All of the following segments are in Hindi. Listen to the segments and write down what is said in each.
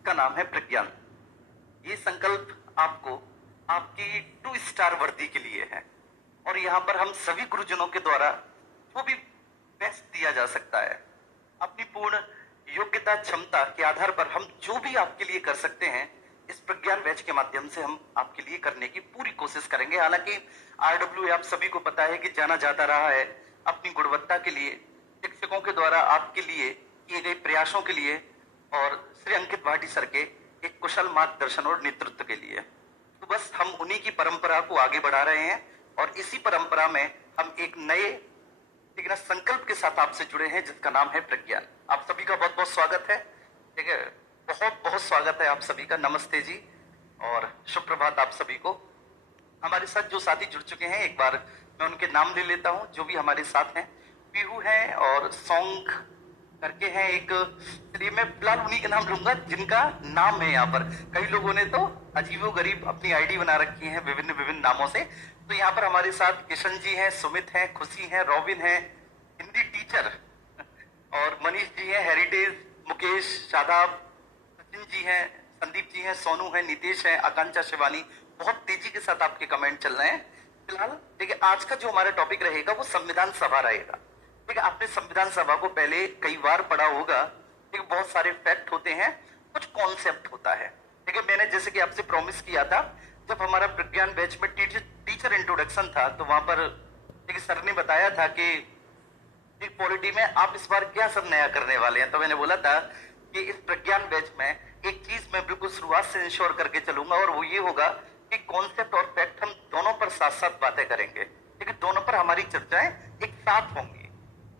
जिसका नाम है प्रज्ञान। ये संकल्प आपको आपकी 2 स्टार वर्दी के लिए है और यहाँ पर हम सभी गुरुजनों के द्वारा जो भी बेस्ट दिया जा सकता है, अपनी पूर्ण योग्यता क्षमता के आधार पर हम जो भी आपके लिए कर सकते हैं, इस प्रज्ञान बैच के माध्यम से हम आपके लिए करने की पूरी कोशिश करेंगे। हालांकि आरडब्ल्यू आप सभी को पता है कि जाना जाता रहा है अपनी गुणवत्ता के लिए, शिक्षकों के द्वारा आपके लिए किए गए प्रयासों के लिए और श्री अंकित भाटी सर के एक कुशल मार्गदर्शन और नेतृत्व के लिए। तो बस हम उन्हीं की परंपरा को आगे बढ़ा रहे हैं और इसी परंपरा में हम एक नए संकल्प के साथ आपसे जुड़े हैं जिसका नाम है प्रज्ञान। आप सभी का बहुत बहुत स्वागत है। ठीक है, बहुत बहुत स्वागत है आप सभी का। नमस्ते जी और शुभ प्रभात आप सभी को। हमारे साथ जो साथी जुड़ चुके हैं, एक बार मैं उनके नाम ले लेता हूं जो भी हमारे साथ हैं। पीहू हैं और सॉन्ग करके हैं एक, चलिए मैं फिलहाल उन्हीं के नाम लूंगा जिनका नाम है यहाँ पर। कई लोगों ने तो अजीबो गरीब अपनी आईडी बना रखी है विभिन्न विभिन्न नामों से। तो यहाँ पर हमारे साथ किशन जी हैं, सुमित हैं, खुशी हैं, रॉबिन हैं, हिंदी टीचर, और मनीष जी हैं, हेरिटेज, मुकेश, शादाब, सचिन जी हैं, संदीप जी हैं, सोनू हैं, नितेश हैं, आकांक्षा, शिवानी। बहुत तेजी के साथ आपके कमेंट चल रहे हैं। फिलहाल देखिए, आज का जो हमारा टॉपिक रहेगा वो संविधान सभा रहेगा। ठीक है, आपने संविधान सभा को पहले कई बार पढ़ा होगा। ठीक है, बहुत सारे फैक्ट होते हैं, कुछ कॉन्सेप्ट होता है। ठीक है, मैंने जैसे कि आपसे प्रॉमिस किया था, जब हमारा प्रज्ञान बैच में टीचर इंट्रोडक्शन था तो वहां पर देखिए सर ने बताया था कि पॉलिटी में आप इस बार क्या सब नया करने वाले हैं। तो मैंने बोला था कि इस प्रज्ञान बैच में एक चीज मैं बिल्कुल शुरुआत से इंश्योर करके चलूंगा और वो ये होगा कि कॉन्सेप्ट और फैक्ट हम दोनों पर साथ साथ बातें करेंगे। ठीक है, दोनों पर हमारी चर्चाएं एक साथ होंगी।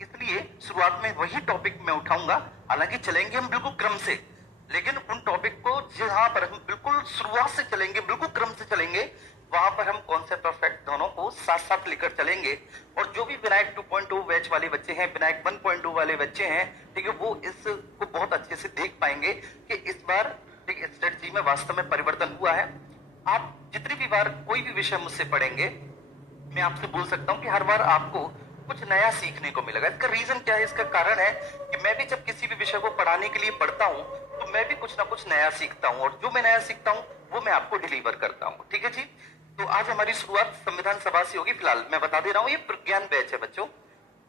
इसलिए शुरुआत में वही टॉपिक मैं उठाऊंगा। हालांकि चलेंगे हम बिल्कुल क्रम से, लेकिन उन टॉपिक को जहां पर हम बिल्कुल शुरुआत से चलेंगे, बिल्कुल क्रम से चलेंगे, वहां पर हम कॉन्सेप्ट और फैक्ट दोनों को साथ साथ लेकर चलेंगे। और जो भी विनायक 2.0 बैच वाले बच्चे हैं, विनायक 1.0 वाले बच्चे हैं, ठीक है, वो इसको बहुत अच्छे से देख पाएंगे कि इस बार स्ट्रेटजी में वास्तव में परिवर्तन हुआ है। आप जितनी भी बार कोई भी विषय मुझसे पढ़ेंगे, मैं आपसे बोल सकता हूं कि हर बार आपको कुछ नया सीखने को मिलेगा। इसका रीजन क्या है? इसका कारण है कि मैं भी जब किसी भी विषय को पढ़ाने के लिए पढ़ता हूं तो मैं भी कुछ ना कुछ नया सीखता हूं और जो मैं नया सीखता हूं वो मैं आपको डिलीवर करता हूं। ठीक है जी, तो आज हमारी शुरुआत संविधान सभा से होगी। फिलहाल मैं बता दे रहा हूं, ये प्रज्ञान बैच है बच्चों।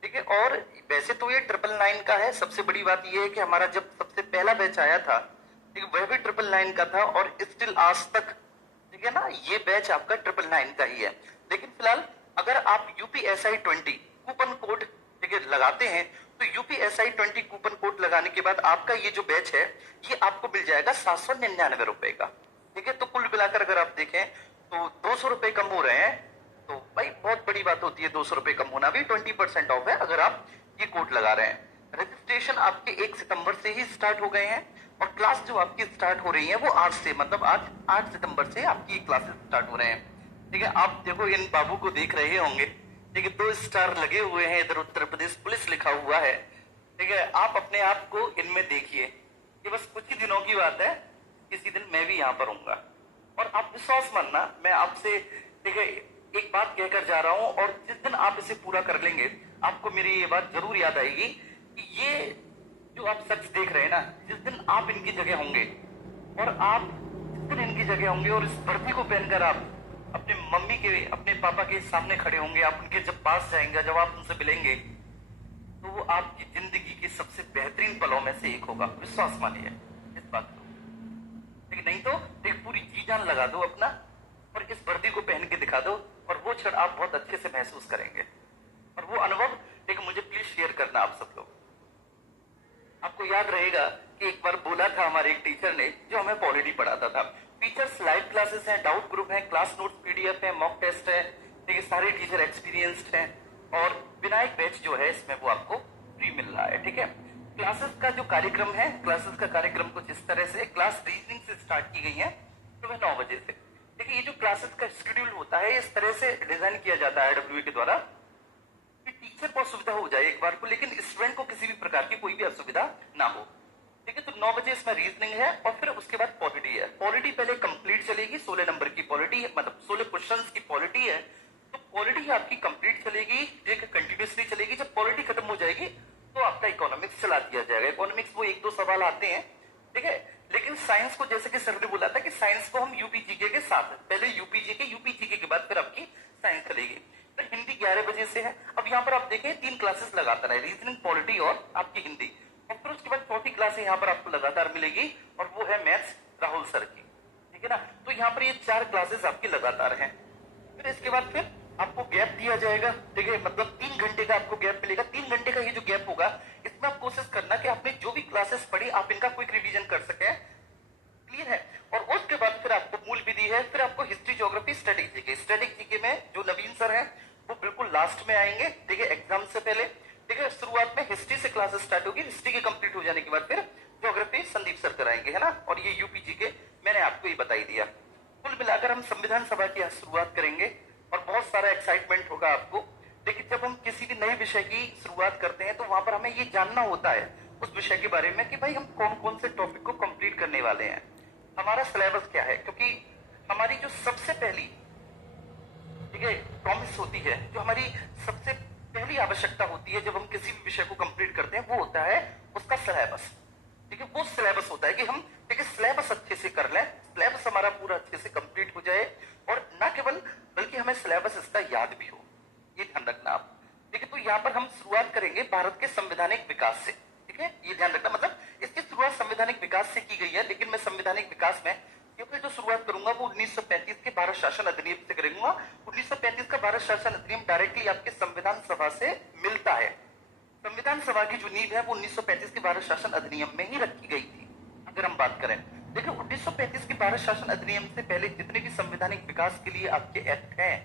ठीक है, और वैसे तो ये 999 का है। सबसे बड़ी बात ये है कि हमारा जब सबसे पहला बैच आया था, ठीक है, वह भी 999 का था और स्टिल आज तक, ठीक है ना, ये बैच आपका 999 का ही है। लेकिन फिलहाल अगर आप यूपीएसआई 20 कूपन कोड, ठीक है, लगाते हैं तो यूपीएसआई 20 कूपन कोड लगाने के बाद आपका ये जो बैच है ये आपको मिल जाएगा 799 रुपए का। ठीक है, तो कुल मिलाकर अगर आप देखें तो 200 रुपए कम हो रहे हैं। तो भाई बहुत बड़ी बात होती है 200 रुपए कम होना भी। 20% ऑफ है अगर आप ये कोड लगा रहे हैं। रजिस्ट्रेशन आपके 1 सितंबर से ही स्टार्ट हो गए हैं और क्लास जो आपकी स्टार्ट हो रही है वो आज से, मतलब आज 8 सितंबर से आपकी क्लासेस स्टार्ट हो रहे हैं। ठीक है, आप देखो इन बाबू को देख रहे होंगे, ठीक है, 2 स्टार लगे हुए हैं, इधर उत्तर प्रदेश पुलिस लिखा हुआ है। ठीक है, आप अपने आप को इनमें देखिए। ये बस कुछ ही दिनों की बात है, किसी दिन मैं भी यहाँ पर हूँगा। और आप विश्वास मानना, मैं आपसे, ठीक है, एक बात कहकर जा रहा हूं और जिस दिन आप इसे पूरा कर लेंगे आपको मेरी ये बात जरूर याद आएगी कि ये जो आप शख्स देख रहे हैं ना, जिस दिन आप इनकी जगह होंगे और आप जिस दिन इनकी जगह होंगे और इस वर्दी को पहनकर आप अपने मम्मी के, अपने पापा के सामने खड़े होंगे, आप उनके जब पास जाएंगे, जब आप उनसे मिलेंगे, तो वो आपकी जिंदगी के सबसे बेहतरीन पलों में से एक होगा। विश्वास मानिए इस बात को। ठीक, नहीं तो एक पूरी जी जान लगा दो अपना और इस वर्दी को पहन के दिखा दो और वो क्षण आप बहुत अच्छे से महसूस करेंगे। और वो अनुभव एक मुझे प्लीज शेयर करना आप सब लोग। आपको याद रहेगा कि एक बार बोला था हमारे एक टीचर ने, जो हमें पॉलिटी पढ़ाता था, टीचर्स लाइव क्लासेस हैं, डाउट ग्रुप है, क्लास नोट्स पीडीएफ है, मॉक टेस्ट है, ठीक है, सारे टीचर एक्सपीरियंस्ड हैं और विनायक बैच जो है इसमें वो आपको फ्री मिल रहा है। ठीक है, क्लासेस का जो कार्यक्रम है, क्लासेस का कार्यक्रम कुछ इस तरह से, क्लास रीजनिंग से स्टार्ट की गई है सुबह 9 बजे से। देखिए, ये जो क्लासेस का शेड्यूल होता है इस तरह से डिजाइन किया जाता है डब्ल्यू के द्वारा कि टीचर को सुविधा हो जाए एक बार को, लेकिन स्टूडेंट को किसी भी प्रकार की कोई भी असुविधा ना हो। ठीक है, तो 9 बजे इसमें रीजनिंग है और फिर उसके बाद पॉलिटी है। पॉलिटी पहले कंप्लीट चलेगी, 16 नंबर की पॉलिटी है, मतलब 16 क्वेश्चंस की पॉलिटी है। तो पॉलिटी आपकी कंप्लीट चलेगी, कंटिन्यूसली चलेगी। जब पॉलिटी खत्म हो जाएगी तो आपका इकोनॉमिक्स चला दिया जाएगा। इकोनॉमिक्स वो 1-2 सवाल आते हैं, ठीक है, लेकिन साइंस को, जैसे कि सर ने बोला था कि साइंस को हम यूपीजीके के साथ, पहले यूपीजीके के बाद फिर आपकी साइंस चलेगी। तो हिंदी 11 बजे से है। अब यहाँ पर आप देखें 3 क्लासेस लगातार है, रीजनिंग, पॉलिटी और आपकी हिंदी। और फिर उसके बाद चौथी क्लास यहाँ पर आपको लगातार मिलेगी और वो है मैथ्स राहुल सर की, ठीक है ना। तो यहाँ पर ये 4 क्लासेस आपकी लगातार हैं। फिर इसके बाद फिर आपको गैप दिया जाएगा, ठीक है, मतलब 3 घंटे का आपको गैप मिलेगा। 3 घंटे का ये जो गैप होगा, इसमें आप कोशिश करना कि आपने जो भी क्लासेस पढ़ी आप इनका क्विक रिवीजन कर सके, क्लियर है। और उसके बाद फिर आपको मूल विधि है, फिर आपको history, geography, static GK. Static GK में जो नवीन सर है वो बिल्कुल लास्ट में आएंगे, ठीक है, एग्जाम से पहले, ठीक है। शुरुआत में हिस्ट्री से क्लासेस स्टार्ट होगी, हिस्ट्री के कंप्लीट हो जाने के बाद फिर ज्योग्राफी संदीप सर कराएंगे, है ना। और ये यूपी के मैंने आपको ये बताई दिया। कुल मिलाकर हम संविधान सभा की शुरुआत करेंगे और बहुत सारा एक्साइटमेंट होगा आपको। लेकिन जब हम किसी भी नए विषय की शुरुआत करते हैं तो वहां पर हमें ये जानना होता है उस विषय के बारे में कि भाई हम कौन कौन से टॉपिक को कंप्लीट करने वाले हैं, हमारा सिलेबस क्या है। क्योंकि हमारी जो सबसे पहली, ठीक है, प्रॉमिस होती है, जो हमारी सबसे पहली आवश्यकता होती है जब हम किसी भी विषय को कंप्लीट करते हैं, वो होता है उसका सिलेबस, ठीक है। वो सिलेबस होता है कि हम, ठीक है, सिलेबस अच्छे से कर लें, सिलेबस हमारा पूरा अच्छे से कंप्लीट हो जाए, और ना केवल बल्कि हमें सिलेबस इसका याद भी हो, ये ध्यान रखना आप, ठीक है। तो यहाँ पर हम शुरुआत करेंगे भारत के संवैधानिक विकास से, ठीक है, ये ध्यान रखना। मतलब इसकी शुरुआत संवैधानिक विकास से की गई है, लेकिन मैं संवैधानिक विकास में क्योंकि जो शुरुआत करूंगा वो 1935 के भारत शासन अधिनियम से करूंगा। 1935 का भारत शासन अधिनियम डायरेक्टली आपके संविधान सभा से मिलता है। संविधान सभा की जो नींव है वो 1935 के भारत शासन अधिनियम में ही रखी गई थी, अगर हम बात करें। देखिए 1935 के भारत शासन अधिनियम से पहले जितने भी संवैधानिक विकास के लिए आपके एक्ट हैं,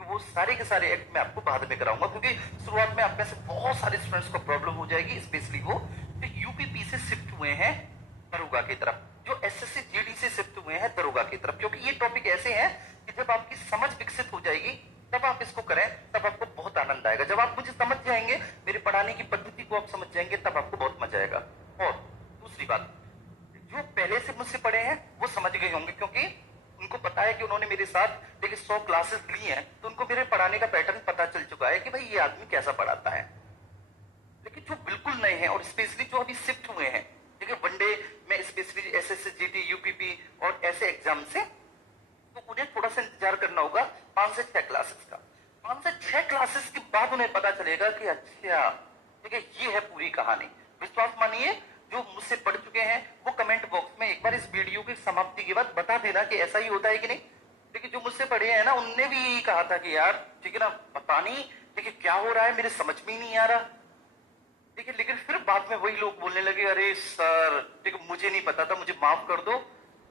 वो सारे के सारे एक्ट मैं आपको बाद में कराऊंगा, क्योंकि शुरुआत में आप में से बहुत सारे स्टूडेंट्स को प्रॉब्लम हो जाएगी, स्पेशली वो जो यूपीपी से शिफ्ट हुए हैं दरोगा की तरफ, जो एसएससी जीडी से शिफ्ट हुए हैं दरोगा की तरफ। क्योंकि ये टॉपिक ऐसे हैं कि जब आपकी समझ विकसित हो जाएगी तब आप इसको करें, तब आपको बहुत आनंद आएगा। जब आप मुझे समझ जाएंगे, मेरी पढ़ाने की पद्धति को आप समझ जाएंगे, तब आपको बहुत मजा आएगा। और दूसरी बात, जो पहले से मुझसे पढ़े हैं वो समझ गए होंगे, क्योंकि उनको पता है कि उन्होंने मेरे साथ देखिए 100 क्लासेस ली हैं, तो उनको मेरे पढ़ाने का पैटर्न पता चल चुका है कि भाई ये आदमी कैसा पढ़ाता है। लेकिन जो बिल्कुल नए हैं और स्पेशली जो अभी शिफ्ट हुए हैं, ठीक है, वनडे में स्पेशली एसएससी जीडी यूपीपी और ऐसे एग्जाम से, तो उन्हें थोड़ा सा इंतजार करना होगा 5 से 6 क्लासेस का। 5 से 6 क्लासेस के बाद उन्हें पता चलेगा कि अच्छा, ठीक है, ये है पूरी कहानी। विश्वास मानिए, जो मुझसे पढ़ चुके हैं वो कमेंट बॉक्स में एक बार इस वीडियो की समाप्ति के बाद बता देना कि ऐसा ही होता है कि नहीं। देखिए जो मुझसे पढ़े हैं ना, उनने भी यही कहा था कि यार, ठीक है ना, पता नहीं देखिए क्या हो रहा है, मेरे समझ में ही नहीं आ रहा, ठीक है। लेकिन फिर बाद में वही लोग बोलने लगे, अरे सर, ठीक है, मुझे नहीं पता था, मुझे माफ कर दो,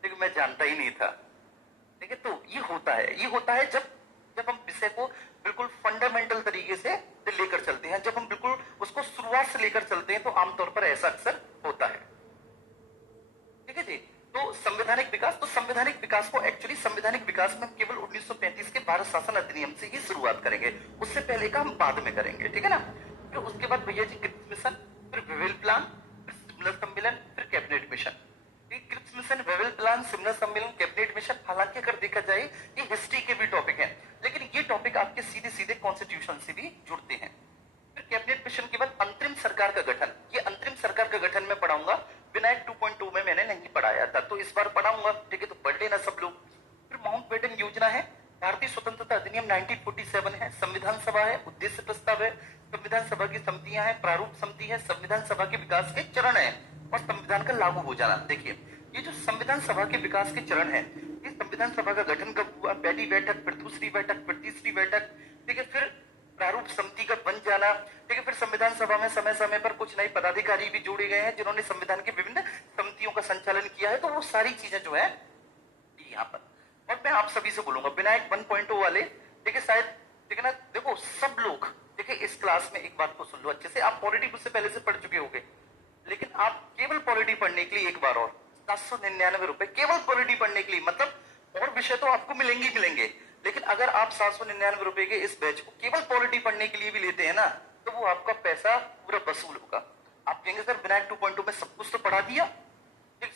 ठीक है, मैं जानता ही नहीं था, ठीक है। तो ये होता है जब जब हम विषय को बिल्कुल फंडामेंटल तरीके से लेकर चलते हैं, जब हम बिल्कुल उसको शुरुआत से लेकर चलते हैं, तो आमतौर पर ऐसा अक्सर होता है, ठीक है जी। तो संवैधानिक विकास, तो संवैधानिक विकास को एक्चुअली संवैधानिक विकास में हम केवल 1935 के भारत शासन अधिनियम से ही शुरुआत करेंगे, उससे पहले का हम बाद में करेंगे, ठीक है ना। फिर उसके बाद भैया जी क्रिप्स मिशन, फिर विविल प्लान, फिर सिमलर सम्मेलन, फिर cabinet mission. Cripps mission, Wavell plan, Simla सम्मेलन, कैबिनेट मिशन, हालांकि अगर देखा जाए ये हिस्ट्री के भी टॉपिक हैं, लेकिन ये टॉपिक आपके सीधे सीधे कॉन्स्टिट्यूशन से भी जुड़ते हैं। फिर कैबिनेट मिशन के बाद अंतरिम सरकार का गठन, ये अंतरिम सरकार का गठन में पढ़ाऊंगा, विनायक 2.2 में मैंने नहीं पढ़ाया था, तो इस बार पढ़ाऊंगा, ठीक है, तो पढ़ लेना सब लोग। फिर माउंटबेटन योजना है, भारतीय स्वतंत्रता अधिनियम 1947 है, संविधान सभा है, उद्देश्य प्रस्ताव है, संविधान सभा की समितियां हैं, प्रारूप समिति है, संविधान सभा के विकास के चरण है, और संविधान का लागू हो जाना। देखिए ये जो संविधान सभा के विकास के चरण है, ये संविधान सभा का गठन कब हुआ, पहली बैठक, फिर दूसरी बैठक, फिर तीसरी बैठक, ठीक है, फिर प्रारूप समिति का बन जाना, ठीक है, फिर संविधान सभा में समय समय पर कुछ नए पदाधिकारी भी जोड़े गए हैं जिन्होंने संविधान के विभिन्न समितियों का संचालन किया है। तो वो सारी चीजें जो है यहाँ पर, और मैं आप सभी से बोलूंगा विनायक 1.0 वाले, ठीक है, शायद, ठीक है ना, देखो सब लोग, देखिए इस क्लास में एक बात को सुन लो अच्छे से, आप पॉलिटी मुझसे पहले से पढ़ चुके होंगे, लेकिन आप केवल पॉलिटी पढ़ने के लिए एक बार और 799 रुपए केवल पॉलिटी पढ़ने के लिए, मतलब और विषय तो आपको मिलेंगे ही मिलेंगे, लेकिन अगर आप 799 रुपए के इस बैच को केवल पॉलिटी पढ़ने के लिए भी लेते हैं ना, तो वो आपका पैसा पूरा वसूल होगा। आप कहेंगे सर विनायक 2.2 में सब कुछ तो पढ़ा दिया,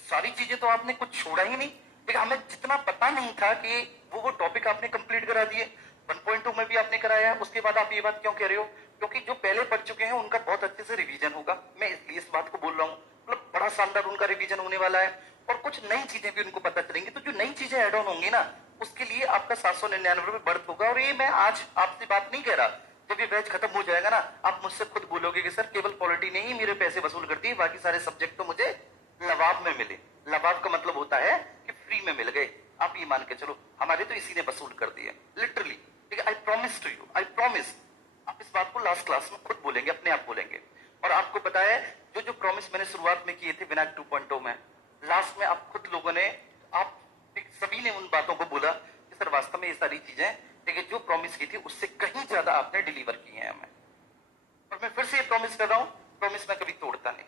सारी चीजें तो आपने कुछ छोड़ा ही नहीं, लेकिन हमें जितना पता नहीं था कि वो टॉपिक आपने कंप्लीट करा दिए, 1.2 में भी आपने कराया, उसके बाद आप ये बात क्यों कह रहे हो? क्योंकि जो पहले पढ़ चुके हैं उनका बहुत अच्छे से रिवीजन होगा, मैं इसलिए इस बात को बोल रहा हूँ। मतलब बड़ा शानदार उनका रिवीजन होने वाला है और कुछ नई चीजें भी उनको पता चलेंगी। तो जो नई चीजें एड ऑन होंगी ना, उसके लिए आपका 799 में बढ़त होगा। और ये मैं आज आपसे बात नहीं कह रहा, जब ये बैच खत्म हो जाएगा ना, आप मुझसे खुद बोलोगे कि सर केवल पॉलिटी ने ही मेरे पैसे वसूल करती है, बाकी सारे सब्जेक्ट तो मुझे लवाब में मिले। लवाब का मतलब होता है कि फ्री में मिल गए। आप ये मान के चलो, हमारे तो इसी ने वसूल कर दिए लिटरली। ठीक है, I promise to you, I promise. आप इस बात को लास्ट क्लास में खुद बोलेंगे, अपने आप बोलेंगे। और आपको पता है, जो जो प्रॉमिस मैंने शुरुआत में किए थे विनायक 2.0 में, लास्ट में आप खुद लोगों ने, आप सभी ने उन बातों को बोला कि सर वास्तव में ये सारी चीजें, देखिए जो प्रॉमिस की थी उससे कहीं ज्यादा आपने डिलीवर की है हमें। और मैं फिर से ये प्रॉमिस कर रहा हूं, प्रॉमिस मैं कभी तोड़ता नहीं।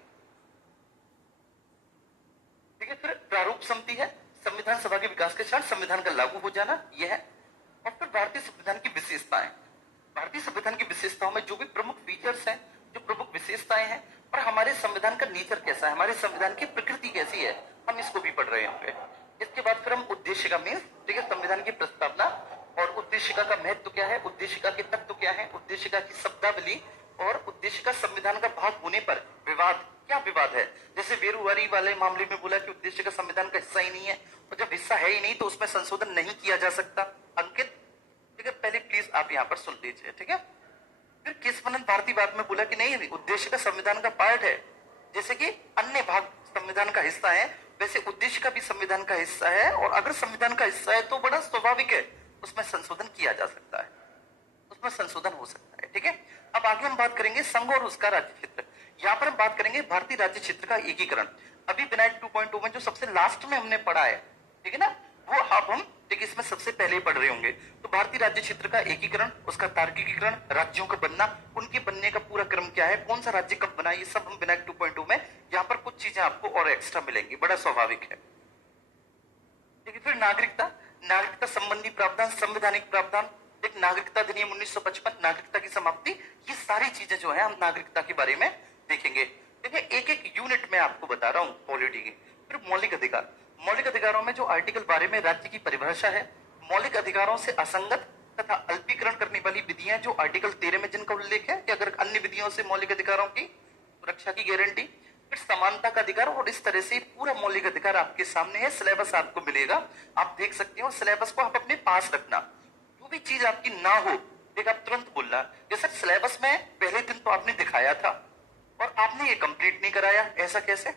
ठीक है, फिर प्रारूप समिति है, संविधान सभा के विकास के साथ संविधान का लागू हो जाना, यह है। और फिर भारतीय संविधान की विशेषताएं। भारतीय संविधान की विशेषताओं में जो भी प्रमुख फीचर्स हैं, जो प्रमुख विशेषताएं हैं, और हमारे संविधान का नेचर कैसा है, हमारे संविधान की प्रकृति कैसी है, हम इसको भी पढ़ रहे होंगे। इसके बाद फिर हम उद्देशिका में, ठीक है, संविधान की प्रस्तावना और उद्देशिका का महत्व क्या है, उद्देशिका के तत्व क्या है, उद्देशिका की शब्दावली और उद्देशिका संविधान का भाग होने पर विवाद, क्या विवाद है। जैसे बेरोजगारी वाले मामले में बोला कि उद्देशिका संविधान का हिस्सा ही नहीं है, और जब हिस्सा है ही नहीं तो उसमें संशोधन नहीं किया जा सकता। अंकित, ठीक है, पहले प्लीज आप यहाँ पर सुन लीजिए। ठीक है, फिर केशवानंद भारतीवाद में बोला कि नहीं, उद्देश्य का संविधान का पार्ट है, जैसे कि अन्य भाग संविधान का हिस्सा है, वैसे उद्देश्य का भी संविधान का हिस्सा है। और अगर संविधान का हिस्सा है तो बड़ा स्वाभाविक है, उसमें संशोधन किया जा सकता है, उसमें संशोधन हो सकता है। ठीक है, अब आगे हम बात करेंगे संघ और उसका राज्य क्षेत्र। यहाँ पर हम बात करेंगे भारतीय राज्य क्षेत्र का एकीकरण। अभी विनायक 2.0 में जो सबसे लास्ट में हमने पढ़ा है, ठीक है ना, वो अब हम देखिए इसमें सबसे पहले पढ़ रहे होंगे। तो भारतीय राज्य क्षेत्र का एकीकरण, उसका तार्किकीकरण, राज्यों का बनना, उनके बनने का पूरा क्रम क्या है, कौन सा राज्य कब बना, ये सब हम विनायक 2.0 में, यहाँ पर कुछ चीजें आपको और एक्स्ट्रा मिलेंगी, बड़ा स्वाभाविक है। ठीक है, फिर नागरिकता, नागरिकता संबंधी प्रावधान, संवैधानिक प्रावधान, एक नागरिकता अधिनियम 1955, नागरिकता की समाप्ति, ये सारी चीजें जो है हम नागरिकता के बारे में देखेंगे। देखिए एक एक यूनिट में आपको बता रहा हूं पॉलिटी की। फिर मौलिक अधिकार, मौलिक अधिकारों में जो आर्टिकल 12 में राज्य की परिभाषा है, मौलिक अधिकारों से असंगत तथा अल्पीकरण करने वाली विधियां जो आर्टिकल 13 में जिनका उल्लेख है कि अगर अन्य विधियों से मौलिक अधिकारों की सुरक्षा की गारंटी, फिर समानता का अधिकार। और इस तरह से पूरा मौलिक अधिकार आपके सामने है, सिलेबस आपको मिलेगा, आप देख सकते हो। सिलेबस को आप अपने पास रखना, जो भी चीज आपकी ना हो एक आप तुरंत बोलना, जैसे सिलेबस में पहले दिन तो आपने दिखाया था और आपने ये कंप्लीट नहीं कराया, ऐसा कैसे,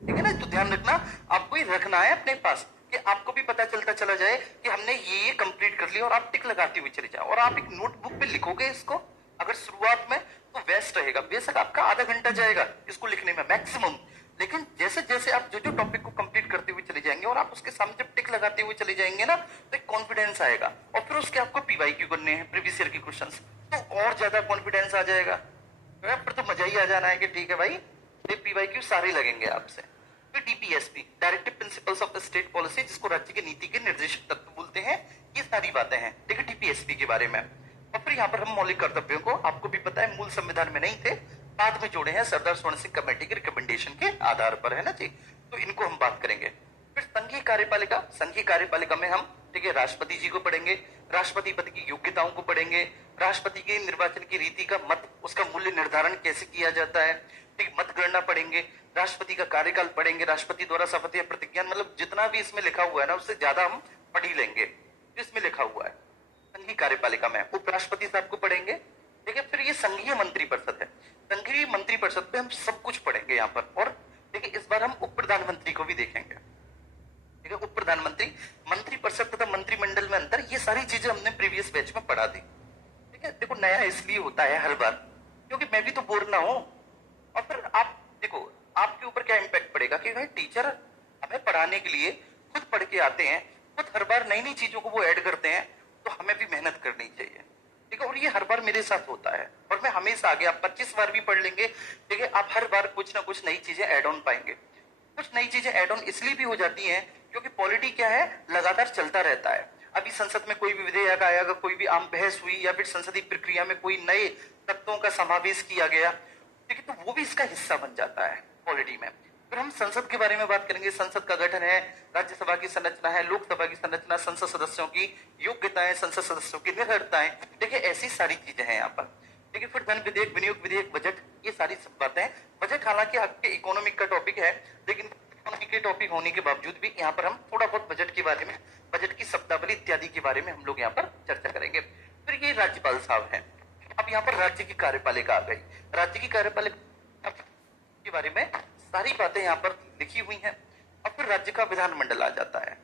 ठीक है ना। तो ध्यान रखना, आपको ये रखना है अपने पास कि आपको भी पता चलता चला जाए कि हमने ये कंप्लीट कर लिया, और आप टिक लगाते हुए चले जाओ। और आप एक नोटबुक पे लिखोगे इसको अगर शुरुआत में, तो बेस्ट रहेगा। बेशक आपका आधा घंटा जाएगा इसको लिखने में मैक्सिमम, लेकिन जैसे जैसे आप जो जो टॉपिक को कंप्लीट करते हुए चले जाएंगे और आप उसके सामने जब टिक लगाते हुए चले जाएंगे ना, तो एक कॉन्फिडेंस आएगा। और फिर उसके आपको पीवाईक्यू करने हैं, प्रीवियस ईयर के क्वेश्चंस, तो और ज्यादा कॉन्फिडेंस आ जाएगा। फिर तो मजा ही आ जाना है कि ठीक है भाई, ये पीवाईक्यू सारे लगेंगे आपसे। फिर DPSP, directive principles of the state policy, जिसको राज्य की नीति के निर्देशक तत्व बोलते हैं, ये सारी बातें हैं, ठीक है, डीपीएसपी के बारे में। और फिर यहाँ पर हम मौलिक कर्तव्यों को, आपको भी पता है मूल संविधान में नहीं थे, बाद में जोड़े हैं सरदार स्वर्ण सिंह कमेटी के रिकमेंडेशन के आधार पर, है ना जी। तो इनको हम बात करेंगे। फिर संघीय कार्यपालिका, संघीय कार्यपालिका में हम, ठीक है, राष्ट्रपति जी को पढ़ेंगे, राष्ट्रपति पद की योग्यताओं को पढ़ेंगे, राष्ट्रपति के निर्वाचन की रीति का मत, उसका मूल्य निर्धारण कैसे किया जाता है, ठीक, मतगणना पढ़ेंगे, राष्ट्रपति का कार्यकाल पढ़ेंगे, राष्ट्रपति द्वारा शपथ या प्रतिज्ञा, मतलब जितना भी इसमें लिखा हुआ है ना उससे ज्यादा हम पढ़ ही लेंगे इसमें लिखा हुआ है। संघीय कार्यपालिका में उपराष्ट्रपति साहब को पढ़ेंगे, ठीक है। फिर ये संघीय मंत्रिपरिषद है, संघीय मंत्रिपरिषद पे हम सब कुछ पढ़ेंगे यहाँ पर। और देखिए इस बार हम उप प्रधानमंत्री को भी देखेंगे, ठीक है, उप प्रधानमंत्री, मंत्रिपरिषद तथा मंत्रिमंडल में अंतर, ये सारी चीजें हमने प्रीवियस बैच में पढ़ा दी, ठीक है। देखो नया इसलिए होता है हर बार क्योंकि मैं भी तो बोर ना हूं। और फिर आप देखो आपके ऊपर क्या इम्पैक्ट पड़ेगा कि भाई टीचर हमें पढ़ाने के लिए खुद पढ़ के आते हैं, खुद हर बार नई नई चीजों को वो ऐड करते हैं, तो हमें भी मेहनत करनी चाहिए, ठीक है। और ये हर बार मेरे साथ होता है और मैं हमेशा आगे, आप 25 बार भी पढ़ लेंगे, ठीक है, आप हर बार कुछ ना कुछ नई चीजें ऐड ऑन पाएंगे। कुछ नई चीजें ऐड ऑन इसलिए भी हो जाती हैं क्योंकि पॉलिटी क्या है, लगातार चलता रहता है। अभी संसद में कोई भी विधेयक आएगा, कोई भी आम बहस हुई, या फिर संसदीय प्रक्रिया में कोई नए तत्वों का समावेश किया गया, ठीक है, तो वो भी इसका हिस्सा बन जाता है पॉलिटी में। फिर हम संसद के बारे में बात करेंगे, संसद का गठन है, राज्यसभा की संरचना है, लोकसभा की संरचना, संसद सदस्यों की योग्यताएं, संसद सदस्यों की निर्भरताएं, देखिए ऐसी सारी चीजें हैं यहाँ पर। ठीक है, फिर धन विधेयक, विनियोग विधेयक, बजट, ये सारी सब बातें। बजट हालांकि आपके इकोनॉमिक का टॉपिक है, लेकिन इकोनॉमिक के टॉपिक होने के बावजूद भी यहाँ पर हम थोड़ा बहुत बजट के बारे में, बजट की शब्दावली इत्यादि के बारे में हम लोग यहाँ पर चर्चा करेंगे। फिर ये राज्यपाल साहब हैं। अब यहाँ पर राज्य की कार्यपालिका आ गई। राज्य की कार्यपालिका के बारे में सारी बातें यहाँ पर लिखी हुई हैं। और फिर राज्य का विधानमंडल आ जाता है।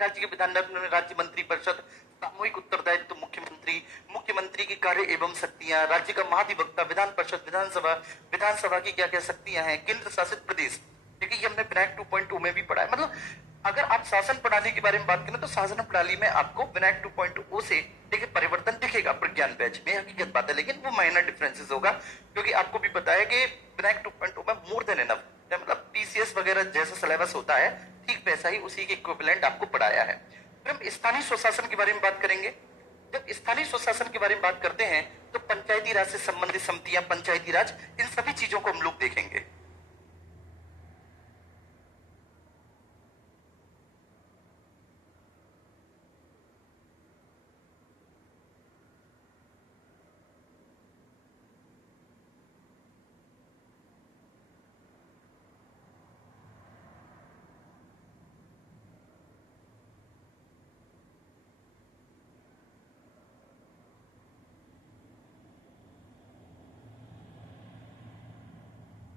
राज्य के विधानमंडल में राज्य मंत्रिपरिषद, सामूहिक उत्तरदायित्व मुख्यमंत्री, मुख्यमंत्री की कार्य एवं शक्तियां, राज्य का महाधिवक्ता, विधान परिषद, विधानसभा, विधानसभा की क्या क्या शक्तियां हैं, केंद्र शासित प्रदेश। देखिए ये हमने विनायक 2.2 में भी पढ़ा है। मतलब अगर आप शासन प्रणाली के बारे में बात करें तो शासन प्रणाली में आपको विनायक 2.0 से देखिए परिवर्तन दिखेगा प्रज्ञान बैच में, हकीकत बात है, लेकिन वो माइनर डिफरेंसेस होगा, क्योंकि आपको भी पता है कि विनायक 2.0 में मोर देन इनफ, मतलब टीसीएस वगैरह जैसा सिलेबस होता है ठीक वैसा ही उसी के इक्विवेलेंट आपको पढ़ाया है। फिर हम स्थानीय स्वशासन के बारे में बात करेंगे। जब स्थानीय स्वशासन के बारे में बात करते हैं तो पंचायती राज से संबंधित समितियां, पंचायती राज, इन सभी चीजों को हम लोग देखेंगे।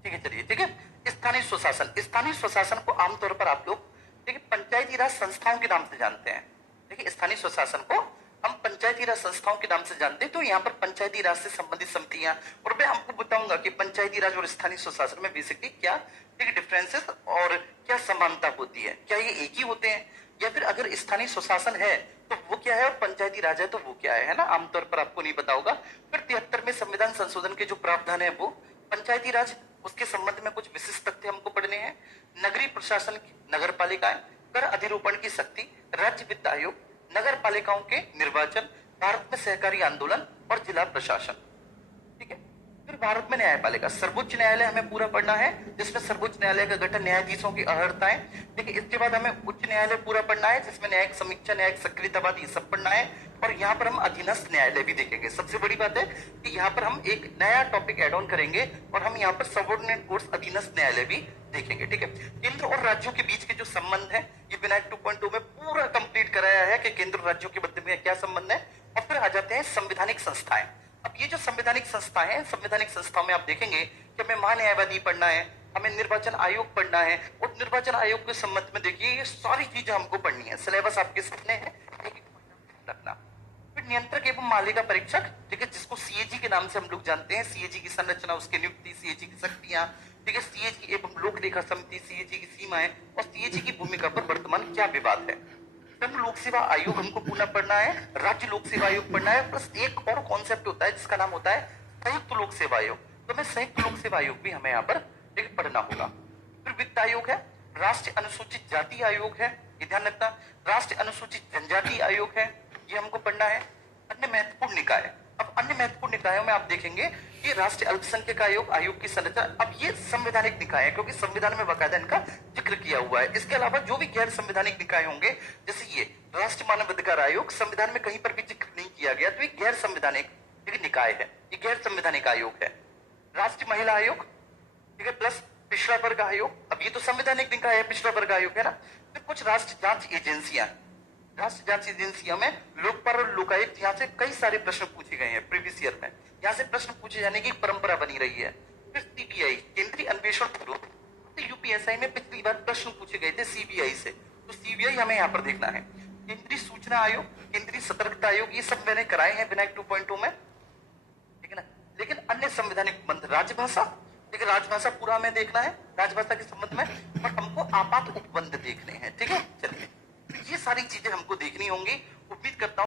ठीक है, चलिए, ठीक है। स्थानीय स्वशासन, स्थानीय स्वशासन को आमतौर पर आप लोग देखिए पंचायती राज संस्थाओं के नाम से जानते हैं। देखिए स्थानीय स्वशासन को हम पंचायती राज संस्थाओं के नाम से जानते हैं। तो यहाँ पर पंचायती राज से संबंधित समितियां, और मैं आपको बताऊंगा कि पंचायती राज और स्थानीय स्वशासन में बेसिकली क्या डिफरेंसेस और क्या समानता होती है, क्या ये एक ही होते हैं, या फिर अगर स्थानीय स्वशासन है तो वो क्या है और पंचायती राज है तो वो क्या है ना, आमतौर पर आपको नहीं पता होगा। फिर 73 में संविधान संशोधन के जो प्रावधान है वो पंचायती राज, उसके संबंध में कुछ विशिष्ट तथ्य हमको पढ़ने हैं। नगरीय प्रशासन, नगर पालिकाएं, कर अधिरूपण की शक्ति, राज्य वित्त आयोग, नगर पालिकाओं के निर्वाचन, भारत में सहकारी आंदोलन और जिला प्रशासन। ठीक है, फिर भारत में न्यायपालिका, सर्वोच्च न्यायालय हमें पूरा पढ़ना है, जिसमें सर्वोच्च न्यायालय का गठन, न्यायाधीशों की अर्हताएं। देखिए इसके बाद हमें उच्च न्यायालय पूरा पढ़ना है, जिसमें न्यायिक समीक्षा, न्यायिक सक्रियतावाद, ये सब पढ़ना है। और यहाँ पर हम अधीनस्थ न्यायालय भी देखेंगे। सबसे बड़ी बात है कि यहाँ पर हम एक नया टॉपिक एड ऑन करेंगे और हम यहाँ पर सबऑर्डिनेट कोर्स अधीनस्थ न्यायालय भी देखेंगे। ठीक है, केंद्र और राज्यों के बीच के जो संबंध है ये विनायक 2.2 में पूरा कंप्लीट कराया है कि केंद्र और राज्यों के मध्य में क्या संबंध है। और फिर आ जाते हैं संवैधानिक संस्थाएं। अब ये जो संवैधानिक संस्थाएं हैं, संवैधानिक संस्थाओं में आप देखेंगे कि हमें महान्यायवादी पढ़ना है, हमें निर्वाचन आयोग पढ़ना है, और निर्वाचन आयोग के संबंध में देखिए ये सारी चीजें हमको पढ़नी है। सिलेबस आपके सामने है, रखना। फिर नियंत्रक एवं मालिका परीक्षक, ठीक है, जिसको सीएजी के नाम से हम लोग जानते हैं। सीएजी की संरचना, उसकी नियुक्ति, सीएजी की शक्तियां, ठीक है, सीएजी एवं लोक लेखा समिति, सीएजी की सीमाएं और सीएजी की भूमिका पर वर्तमान क्या विवाद है। संघ लोक सेवा आयोग हमको पूरा पढ़ना है, राज्य लोक सेवा आयोग पढ़ना है, प्लस एक और कॉन्सेप्ट होता है जिसका नाम होता है संयुक्त लोक सेवा आयोग। तो मैं संयुक्त लोक सेवा आयोग भी हमें यहाँ पर पढ़ना होगा। फिर वित्त आयोग है, राष्ट्रीय अनुसूचित जाति आयोग है, ये ध्यान रखना, राष्ट्रीय अनुसूचित जनजाति आयोग है, ये हमको पढ़ना है। अन्य महत्वपूर्ण निकाय, अब अन्य महत्वपूर्ण निकायों में आप देखेंगे कि राष्ट्रीय अल्पसंख्यक आयोग, आयोग की संरचना, अब ये संवैधानिक निकाय है क्योंकि संविधान में बाकायदा इनका जिक्र किया हुआ है। इसके अलावा जो भी गैर संवैधानिक निकाय होंगे, जैसे ये राष्ट्रीय मानव अधिकार आयोग, संविधान में कहीं पर भी जिक्र नहीं किया गया, तो ये गैर संवैधानिक निकाय है, ये गैर संवैधानिक आयोग है। राष्ट्रीय महिला आयोग, ठीक है, प्लस पिछड़ा वर्ग आयोग, अब ये तो संवैधानिक निकाय है, पिछड़ा वर्ग आयोग है ना। फिर कुछ राष्ट्रीय जांच एजेंसियां, राष्ट्रीय जांच एजेंसियों में लोकपाल और लोकायुक्त, यहाँ से कई सारे प्रश्न पूछे गए हैं प्रीवियस ईयर में, यहाँ से प्रश्न पूछे जाने की परंपरा बनी रही है। फिर सीबीआई, केंद्रीय अन्वेषण ब्यूरो, तो यूपीएसआई में पिछली बार प्रश्न पूछे गए थे सीबीआई से, तो सीबीआई हमें यहाँ पर देखना है। केंद्रीय सूचना आयोग, केंद्रीय सतर्कता आयोग, ये सब मैंने कराए हैं विनायक 2.2 में, ठीक है ना। लेकिन अन्य संवैधानिक बंध, राजभाषा, देखिए राजभाषा पूरा हमें देखना है राजभाषा के संबंध में, और हमको आपात उपबंध देखने हैं। ठीक है, चलिए, ये सारी चीजें हमको देखनी होंगी। उम्मीद करता हूं